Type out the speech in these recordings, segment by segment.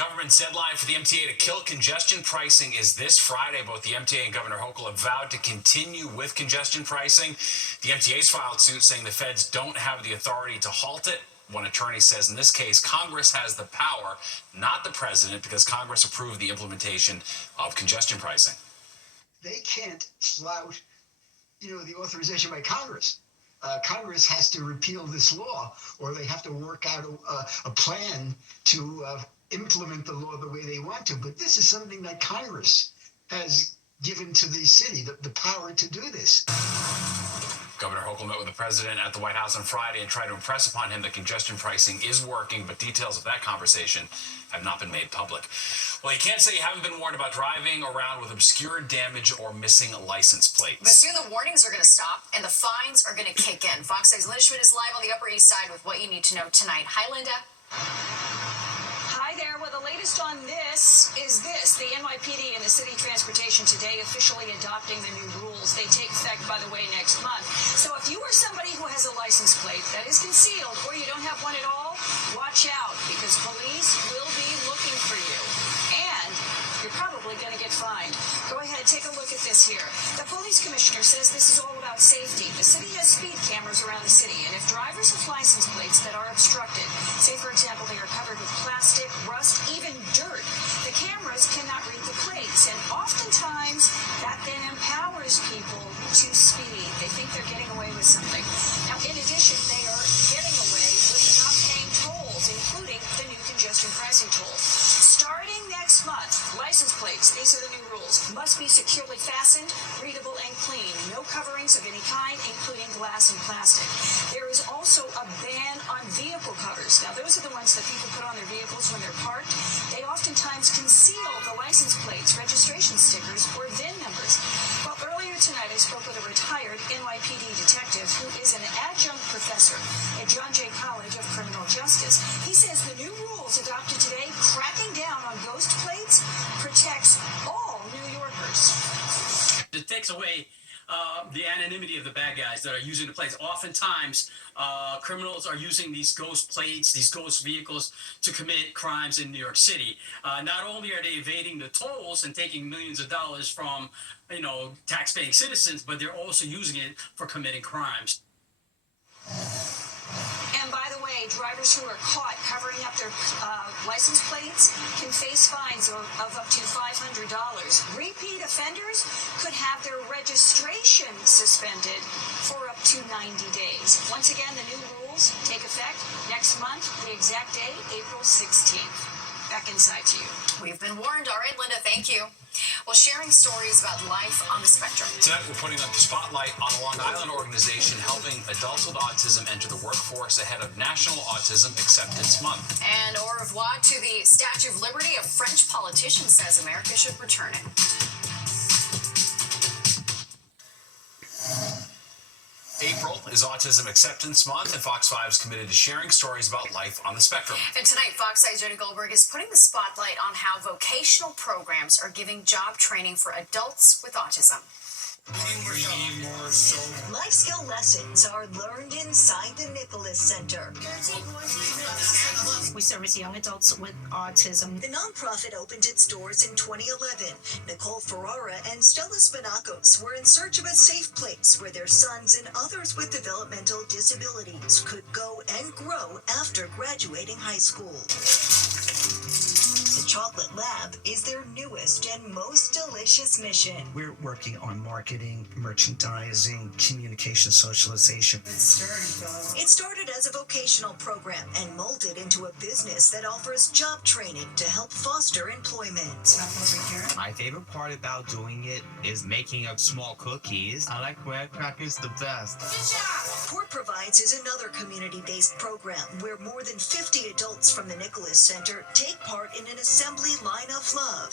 government's deadline for the MTA to kill congestion pricing is this Friday. Both the MTA and Governor Hochul have vowed to continue with congestion pricing. The MTA's filed suit saying the feds don't have the authority to halt it. One attorney says in this case, Congress has the power, not the president, because Congress approved the implementation of congestion pricing. They can't flout, the authorization by Congress. Congress has to repeal this law, or they have to work out a plan to implement the law the way they want to. But this is something that Congress has given to the city, the power to do this. Governor Hochul met with the president at the White House on Friday and tried to impress upon him that congestion pricing is working, but details of that conversation have not been made public. Well, you can't say you haven't been warned about driving around with obscure damage or missing license plates. But soon the warnings are going to stop and the fines are going to kick in. Fox 6's Linda Schmidt is live on the Upper East Side with what you need to know tonight. Hi, Linda. Hi there. Well, the latest on this is this. The NYPD and the City Transportation today officially adopting the new rules. They take effect, by the way, next month. So if you are somebody who has a license plate that is concealed or you don't have one at all, watch out because police will be looking for you. And you're probably going to get fined. Go ahead, take a look at this here. The police commissioner says this is all about safety. The city has speed cameras around the city, and if drivers have license plates that are obstructed, say for example they are covered with plastic, rust, even dirt, the cameras cannot read the plates, and oftentimes that then empowers people to speed. They think they're getting away with something. Now, in addition, they are getting away with not paying tolls, including the new congestion pricing toll. Starting next month, license plates, these are the new rules, must be securely fastened, readable, and clean. No coverings of any kind, including glass and plastic. There is also a ban on vehicle covers. Now, those are the ones that people put on their vehicles when they're parked. They oftentimes conceal the license plates, registration stickers, or VIN numbers. Well, earlier tonight, I spoke with a retired NYPD detective who is an adjunct professor at John Jay College of Criminal Justice. He says the new rules adopted today, cracking down on ghost plates, protects all New Yorkers. It takes away the anonymity of the bad guys that are using the plates. Oftentimes, criminals are using these ghost plates, these ghost vehicles to commit crimes in New York City. Not only are they evading the tolls and taking millions of dollars from, tax-paying citizens, but they're also using it for committing crimes. And by the way, drivers who are caught covering up their license plates can face fines of up to $500. Repeat offenders could have their registration suspended for up to 90 days. Once again, the new rules take effect next month, the exact day, April 16th. Back inside to you. We've been warned. All right, Linda, thank you. Well, sharing stories about life on the spectrum. Tonight, we're putting up the spotlight on a Long Island organization helping adults with autism enter the workforce ahead of National Autism Acceptance Month. And au revoir to the Statue of Liberty. A French politician says America should return it. April is Autism Acceptance Month, and Fox 5 is committed to sharing stories about life on the spectrum. And tonight, Fox 5's Jenny Goldberg is putting the spotlight on how vocational programs are giving job training for adults with autism. Life skill lessons are learned inside the Nicholas Center. We service young adults with autism. The nonprofit opened its doors in 2011. Nicole Ferrara and Stella Spinakos were in search of a safe place where their sons and others with developmental disabilities could go and grow after graduating high school. The Chocolate Lab is their newest and most delicious mission. We're working on marketing, merchandising, communication, socialization. It started as a vocational program and molded into a business that offers job training to help foster employment. My favorite part about doing it is making up small cookies. I like graham crackers the best. Port Provides is another community-based program where more than 50 adults from the Nicholas Center take part in an assembly line of love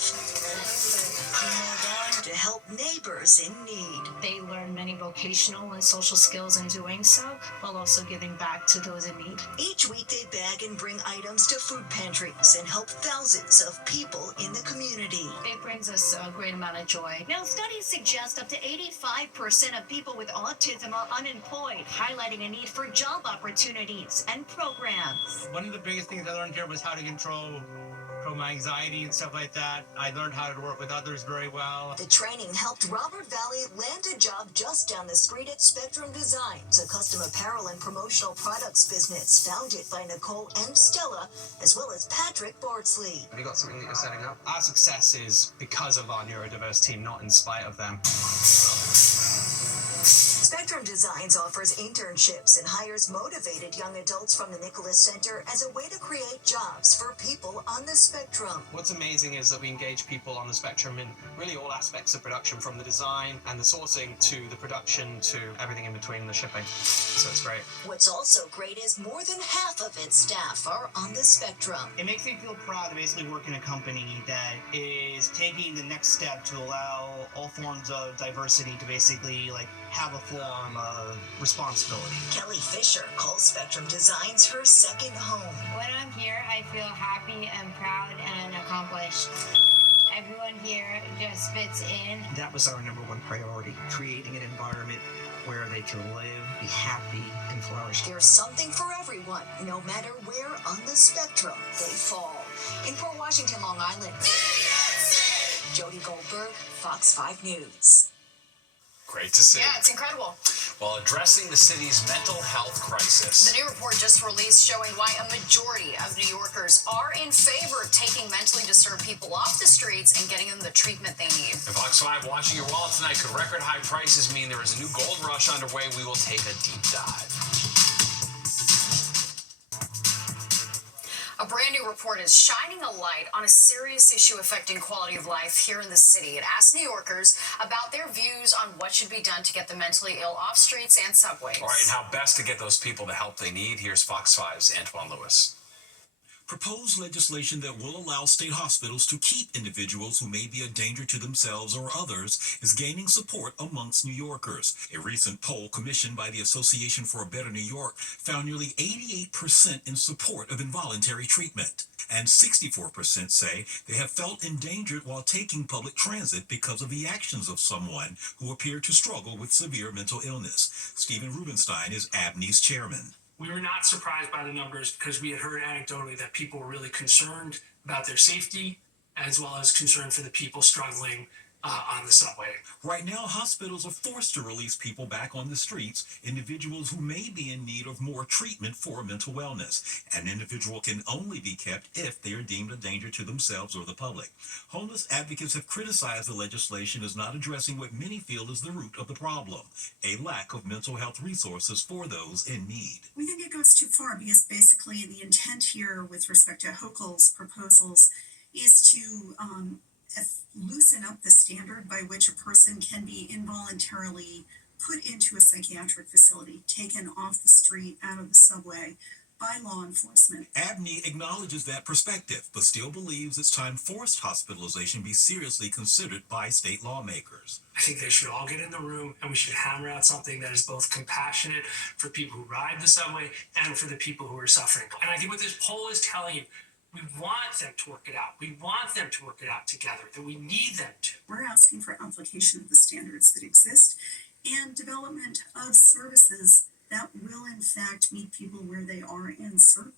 to help neighbors in need. They learn many vocational and social skills in doing so, while also giving back to those in need. Each week they bag and bring items to food pantries and help thousands of people in the community. It brings us a great amount of joy. Now, studies suggest up to 85% of people with autism are unemployed, highlighting a need for job opportunities and programs. One of the biggest things I learned here was how to control overcome my anxiety and stuff like that. I learned how to work with others very well. The training helped Robert Valley land a job just down the street at Spectrum Designs, a custom apparel and promotional products business founded by Nicole and Stella, as well as Patrick Bardsley. Have you got something that you're setting up? Our success is because of our neurodiverse team, not in spite of them. Spectrum Designs offers internships and hires motivated young adults from the Nicholas Center as a way to create jobs for people on the spectrum. What's amazing is that we engage people on the spectrum in really all aspects of production, from the design and the sourcing to the production to everything in between, the shipping. So it's great. What's also great is more than half of its staff are on the spectrum. It makes me feel proud to basically work in a company that is taking the next step to allow all forms of diversity to basically have a form of responsibility. Kelly Fisher calls Spectrum Designs her second home. When I'm here, I feel happy and proud and accomplished. Everyone here just fits in. That was our number one priority, creating an environment where they can live, be happy, and flourish. There's something for everyone, no matter where on the spectrum they fall. In Port Washington, Long Island, Jody Goldberg, Fox 5 News. Great to see. Yeah, it's incredible. While addressing the city's mental health crisis. The new report just released showing why a majority of New Yorkers are in favor of taking mentally disturbed people off the streets and getting them the treatment they need. In Fox 5, watching your wallet tonight, could record high prices mean there is a new gold rush underway? We will take a deep dive. A brand new report is shining a light on a serious issue affecting quality of life here in the city. It asks New Yorkers about their views on what should be done to get the mentally ill off streets and subways. All right, and how best to get those people the help they need. Here's Fox 5's Antoine Lewis. Proposed legislation that will allow state hospitals to keep individuals who may be a danger to themselves or others is gaining support amongst New Yorkers. A recent poll commissioned by the Association for a Better New York found nearly 88% in support of involuntary treatment, and 64% say they have felt endangered while taking public transit because of the actions of someone who appeared to struggle with severe mental illness. Stephen Rubenstein is ABNY's chairman. We were not surprised by the numbers because we had heard anecdotally that people were really concerned about their safety as well as concerned for the people struggling on the subway. Right now, hospitals are forced to release people back on the streets, individuals who may be in need of more treatment for mental wellness. An individual can only be kept if they are deemed a danger to themselves or the public. Homeless advocates have criticized the legislation as not addressing what many feel is the root of the problem, a lack of mental health resources for those in need. We think it goes too far because basically the intent here with respect to Hochul's proposals is to loosen up the standard by which a person can be involuntarily put into a psychiatric facility, taken off the street, out of the subway by law enforcement. ABNY acknowledges that perspective, but still believes it's time forced hospitalization be seriously considered by state lawmakers. I think they should all get in the room and we should hammer out something that is both compassionate for people who ride the subway and for the people who are suffering. And I think what this poll is telling you, we want them to work it out. We want them to work it out together, that we need them to. We're asking for application of the standards that exist and development of services that will in fact meet people where they are and serve them.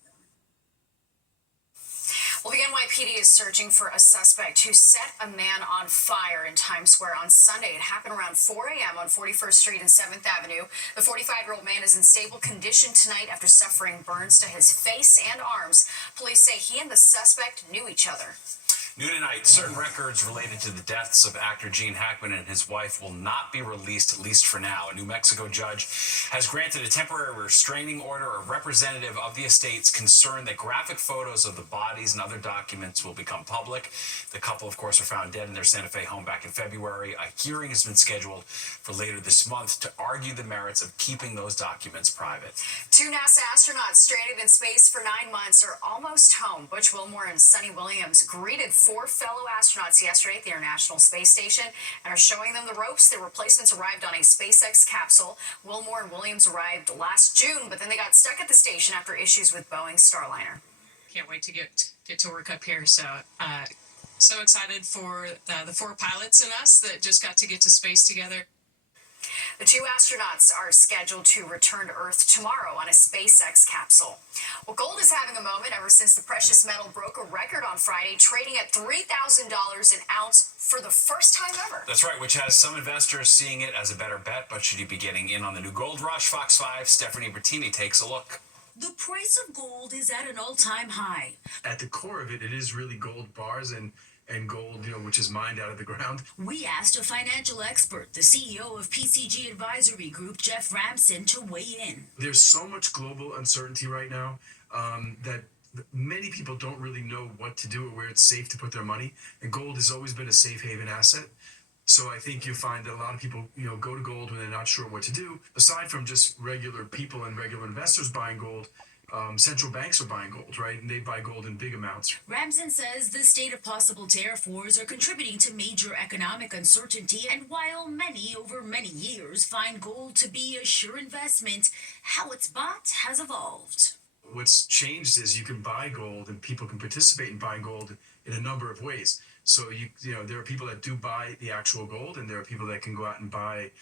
Well, the NYPD is searching for a suspect who set a man on fire in Times Square on Sunday. It happened around 4 a.m. on 41st Street and 7th Avenue. The 45-year-old man is in stable condition tonight after suffering burns to his face and arms. Police say he and the suspect knew each other. New tonight, certain records related to the deaths of actor Gene Hackman and his wife will not be released, at least for now. A New Mexico judge has granted a temporary restraining order. A representative of the estate's concerned that graphic photos of the bodies and other documents will become public. The couple, of course, were found dead in their Santa Fe home back in February. A hearing has been scheduled for later this month to argue the merits of keeping those documents private. 2 NASA astronauts stranded in space for 9 months are almost home. Butch Wilmore and Sunny Williams greeted 4 fellow astronauts yesterday at the International Space Station and are showing them the ropes. Their replacements arrived on a SpaceX capsule. Wilmore and Williams arrived last June, but then they got stuck at the station after issues with Boeing's Starliner. Can't wait to get to work up here. So excited for the 4 pilots and us that just got to get to space together. The 2 astronauts are scheduled to return to Earth tomorrow on a SpaceX capsule. Well, gold is having a moment ever since the precious metal broke a record on Friday, trading at $3,000 an ounce for the first time ever. That's right, which has some investors seeing it as a better bet. But should you be getting in on the new gold rush? Fox 5 Stephanie Bertini takes a look. The price of gold is at an all-time high. At the core of it, it is really gold bars and gold, which is mined out of the ground. We asked a financial expert, the CEO of PCG Advisory Group, Jeff Ramson, to weigh in. There's so much global uncertainty right now that many people don't really know what to do or where it's safe to put their money. And gold has always been a safe haven asset. So I think you find that a lot of people, go to gold when they're not sure what to do. Aside from just regular people and regular investors buying gold, central banks are buying gold, right? And they buy gold in big amounts. Ramson says the state of possible tariff wars are contributing to major economic uncertainty, and while many over many years find gold to be a sure investment, how it's bought has evolved. What's changed is you can buy gold and people can participate in buying gold in a number of ways. So there are people that do buy the actual gold, and there are people that can go out and buy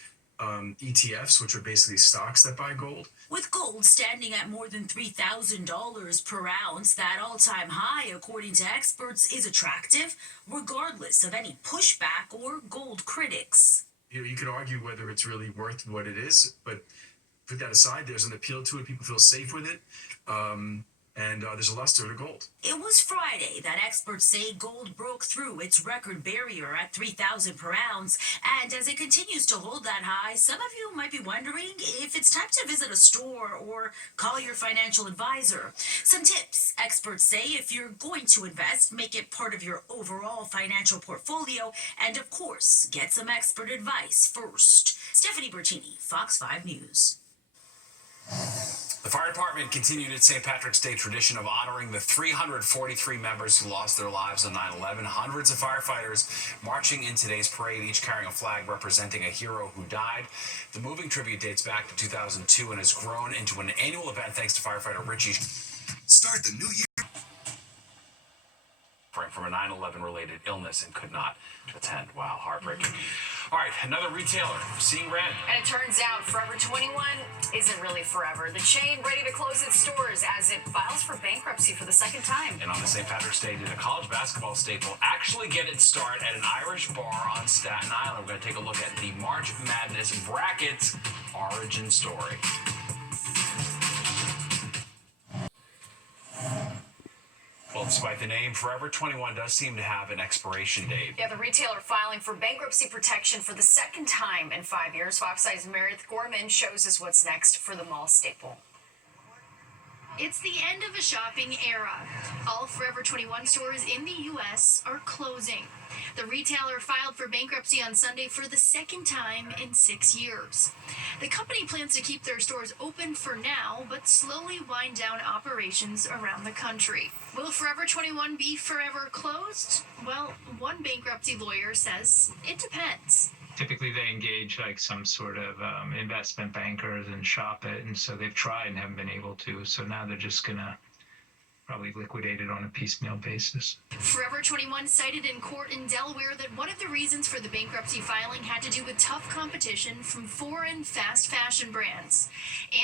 ETFs, which are basically stocks that buy gold. With gold standing at more than $3,000 per ounce, that all-time high, according to experts, is attractive, regardless of any pushback or gold critics. You can argue whether it's really worth what it is, but put that aside, there's an appeal to it. People feel safe with it. And there's a luster to gold. It was Friday that experts say gold broke through its record barrier at $3,000 per ounce, and as it continues to hold that high, some of you might be wondering if it's time to visit a store or call your financial advisor. Some tips experts say if you're going to invest, make it part of your overall financial portfolio, and of course, get some expert advice first. Stephanie Bertini, Fox 5 News. The fire department continued its St. Patrick's Day tradition of honoring the 343 members who lost their lives on 9/11. Hundreds of firefighters marching in today's parade, each carrying a flag representing a hero who died. The moving tribute dates back to 2002 and has grown into an annual event thanks to firefighter Richie. Start the new year From a 9/11 related illness and could not attend. Wow, heartbreaking. All right, another retailer seeing red. And it turns out Forever 21 isn't really forever. The chain ready to close its doors as it files for bankruptcy for the second time. And on the St. Patrick's Day, did a college basketball staple actually get its start at an Irish bar on Staten Island? We're going to take a look at the March Madness brackets origin story. Well, despite the name, Forever 21 does seem to have an expiration date. Yeah, the retailer filing for bankruptcy protection for the second time in 5 years. Fox 5's Meredith Gorman shows us what's next for the mall staple. It's the end of a shopping era. All Forever 21 stores in the U.S. are closing. The retailer filed for bankruptcy on Sunday for the second time in 6 years. The company plans to keep their stores open for now, but slowly wind down operations around the country. Will Forever 21 be forever closed? Well, one bankruptcy lawyer says it depends. Typically they engage like some sort of investment bankers and shop it, and so they've tried and haven't been able to, so now they're just gonna probably liquidate it on a piecemeal basis. Forever 21 cited in court in Delaware that one of the reasons for the bankruptcy filing had to do with tough competition from foreign fast fashion brands.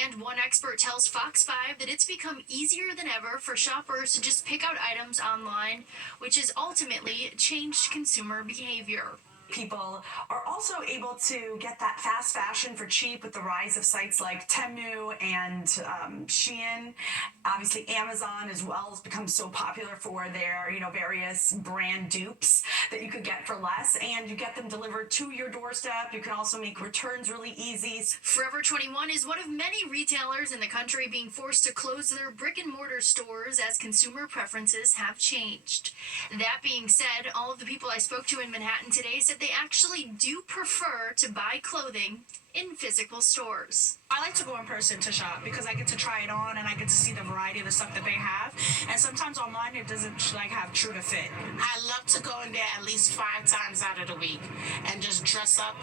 And one expert tells Fox 5 that it's become easier than ever for shoppers to just pick out items online, which has ultimately changed consumer behavior. People are also able to get that fast fashion for cheap with the rise of sites like Temu and Shein. Obviously, Amazon as well has become so popular for their, various brand dupes that you could get for less, and you get them delivered to your doorstep. You can also make returns really easy. Forever 21 is one of many retailers in the country being forced to close their brick and mortar stores as consumer preferences have changed. That being said, all of the people I spoke to in Manhattan today said they actually do prefer to buy clothing in physical stores. I like to go in person to shop because I get to try it on and I get to see the variety of the stuff that they have. And sometimes online it doesn't have true to fit. I love to go in there at least 5 times out of the week and just dress up,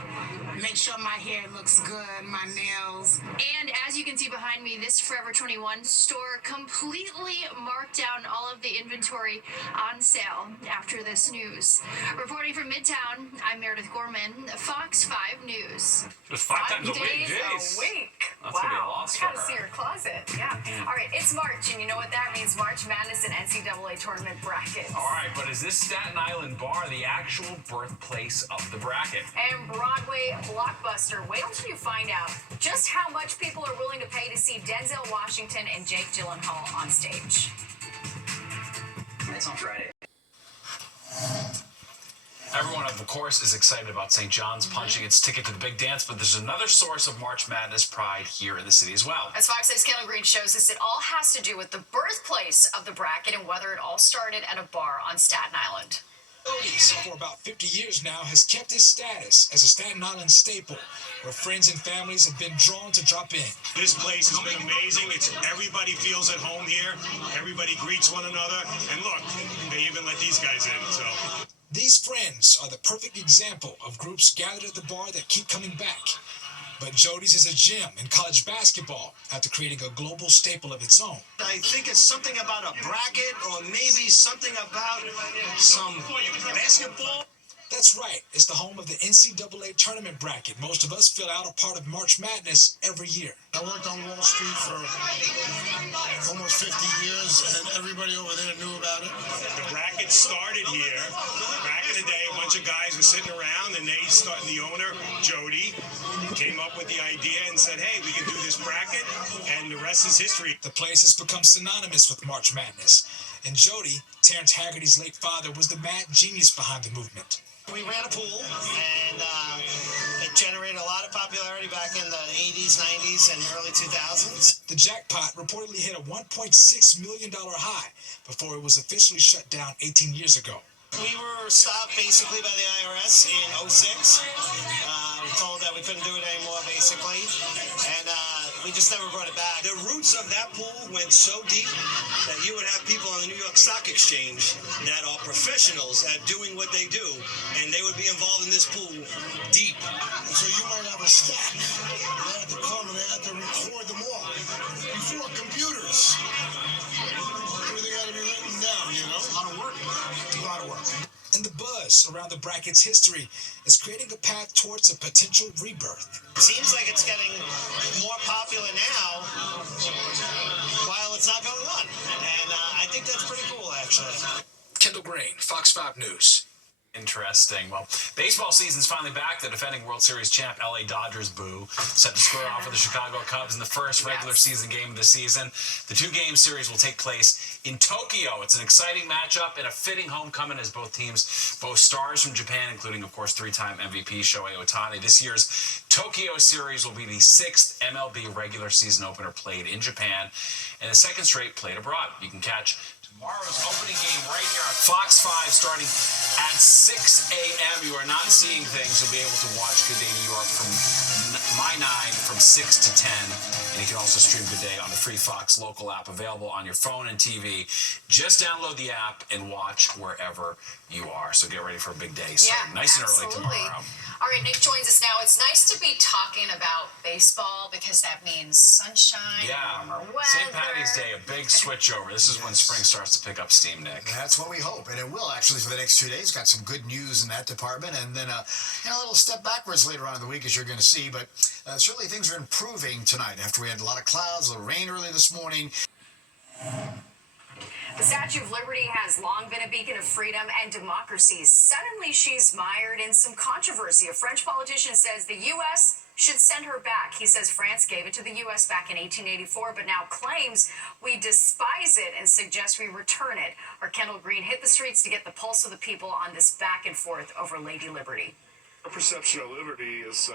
make sure my hair looks good, my nails. And as you can see behind me, this Forever 21 store completely marked down all of the inventory on sale after this news. Reporting from Midtown, I'm Meredith Gorman, Fox 5 News. Just 5 times a week, days jeez. a week. That's Wow. gonna be a loss I for gotta her. see her closet. Yeah. All right, it's March, and you know what that means. March Madness and NCAA tournament brackets. All right, but is this Staten Island bar the actual birthplace of the bracket? And Broadway blockbuster. Wait until you find out just how much people are willing to pay to see Denzel Washington and Jake Gyllenhaal on stage. That's on Friday. Everyone, of course, is excited about St. John's punching its ticket to the big dance, but there's another source of March Madness pride here in the city as well. As Fox 6 Kendall Green shows us, it all has to do with the birthplace of the bracket and whether it all started at a bar on Staten Island. Jody's, for about 50 years now, has kept its status as a Staten Island staple, where friends and families have been drawn to drop in. This place has been amazing. Everybody feels at home here. Everybody greets one another. And look, they even let these guys in, so. These friends are the perfect example of groups gathered at the bar that keep coming back. But Jody's is a gem in college basketball after creating a global staple of its own. I think it's something about a bracket or maybe something about some basketball. That's right. It's the home of the NCAA tournament bracket. Most of us fill out a part of March Madness every year. I worked on Wall Street for almost 50 years, and everybody over there knew about it. The bracket started here. Back in the day, a bunch of guys were sitting around, and the owner, Jody, came up with the idea and said, hey, we can do this bracket, and the rest is history. The place has become synonymous with March Madness. And Jody, Terrence Haggerty's late father, was the mad genius behind the movement. We ran a pool, and it generated a lot of popularity back in the 80s, 90s, and early 2000s. The jackpot reportedly hit a $1.6 million high before it was officially shut down 18 years ago. We were stopped basically by the IRS in 06. We were told that we couldn't do it anymore, basically, and we just never brought it back. The roots of that pool went so deep that you would have people on the New York Stock Exchange that are professionals at doing what they do, and they would be involved in this pool deep. So you might have a stack. They had to come and they had to record them all. Before computers, everything had to be written down, you know? A lot of work. A lot of work. And the buzz around the bracket's history is creating a path towards a potential rebirth. Seems like it's getting more popular now while it's not going on. And I think that's pretty cool, actually. Kendall Green, Fox 5 News. Interesting. Well, baseball season's finally back. The defending World Series champ LA Dodgers, set to square off with the Chicago Cubs in the first regular season game of the season. The two-game series will take place in Tokyo. It's an exciting matchup and a fitting homecoming as both teams boast stars from Japan, including, of course, three-time MVP Shohei Ohtani. This year's Tokyo series will be the 6th MLB regular season opener played in Japan and the second straight played abroad. You can catch tomorrow's opening game right here on Fox 5 starting at 6 a.m. You are not seeing things. You'll be able to watch Good Day New York from My 9 from 6 to 10. And you can also stream Good Day on the free Fox local app available on your phone and TV. Just download the app and watch wherever you are. So get ready for a big day. So nice and early tomorrow. All right, Nick joins us now. It's nice to be talking about baseball because that means sunshine, warmer weather. St. Patty's Day, a big switchover. This is when spring starts to pick up steam, Nick. That's what we hope, and it will actually for the next 2 days. Got some good news in that department, and then a little step backwards later on in the week, as you're going to see. But certainly things are improving tonight after we had a lot of clouds, a little rain early this morning. The Statue of Liberty has long been a beacon of freedom and democracy. Suddenly, she's mired in some controversy. A French politician says the U.S. should send her back. He says France gave it to the U.S. back in 1884, but now claims we despise it and suggests we return it. Our Kendall Green hit the streets to get the pulse of the people on this back and forth over Lady Liberty. Our perception of liberty is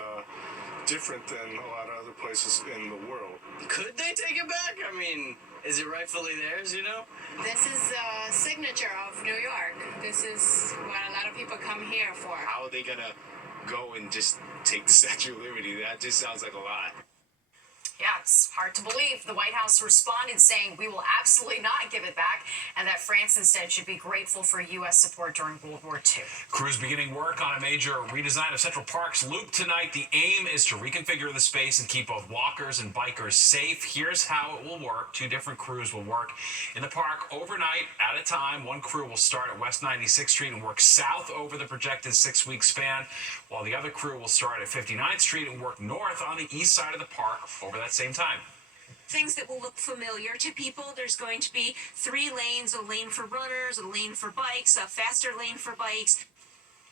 different than a lot of other places in the world. Could they take it back? I mean, is it rightfully theirs, you know? This is a signature of New York. This is what a lot of people come here for. How are they gonna go and just take the Statue of Liberty? That just sounds like a lot. Yeah, it's hard to believe. The White House responded saying, we will absolutely not give it back, and that France instead should be grateful for U.S. support during World War II. Crews beginning work on a major redesign of Central Park's loop tonight. The aim is to reconfigure the space and keep both walkers and bikers safe. Here's how it will work. 2 different crews will work in the park overnight at a time. One crew will start at West 96th Street and work south over the projected 6-week span, while the other crew will start at 59th Street and work north on the east side of the park over that same time. Things that will look familiar to people. There's going to be 3 lanes, a lane for runners, a lane for bikes, a faster lane for bikes.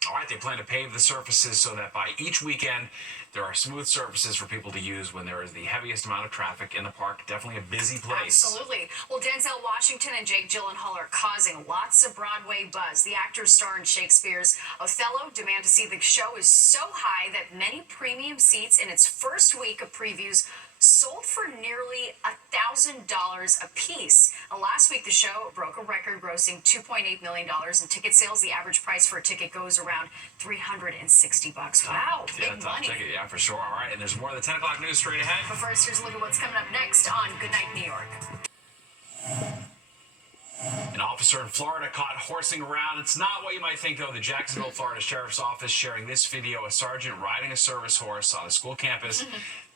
All right, they plan to pave the surfaces so that by each weekend, there are smooth surfaces for people to use when there is the heaviest amount of traffic in the park. Definitely a busy place. Absolutely. Well, Denzel Washington and Jake Gyllenhaal are causing lots of Broadway buzz. The actors star in Shakespeare's Othello. Demand to see the show is so high that many premium seats in its first week of previews sold for nearly $1,000 a piece. Last week, the show broke a record, grossing $2.8 million in ticket sales. The average price for a ticket goes around $360. Wow, big money. Ticket, yeah, for sure. All right, and there's more of the 10 o'clock news straight ahead. But first, here's a look at what's coming up next on Good Night New York. An officer in Florida caught horsing around. It's not what you might think, though. The Jacksonville, Florida Sheriff's Office sharing this video. A sergeant riding a service horse on a school campus,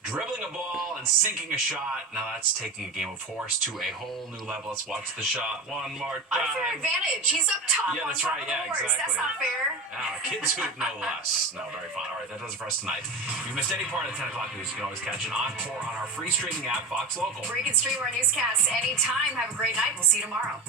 dribbling a ball and sinking a shot. Now that's taking a game of horse to a whole new level. Let's watch the shot one more time. Unfair advantage. He's up top Yeah, on that's top right. of the Yeah, horse. exactly. That's not fair. Kids hoop no less. No, very fun. All right, that does it for us tonight. If you missed any part of the 10 o'clock news, you can always catch an encore on our free streaming app, Fox Local. Where you can stream our newscasts anytime. Have a great night. We'll see you tomorrow.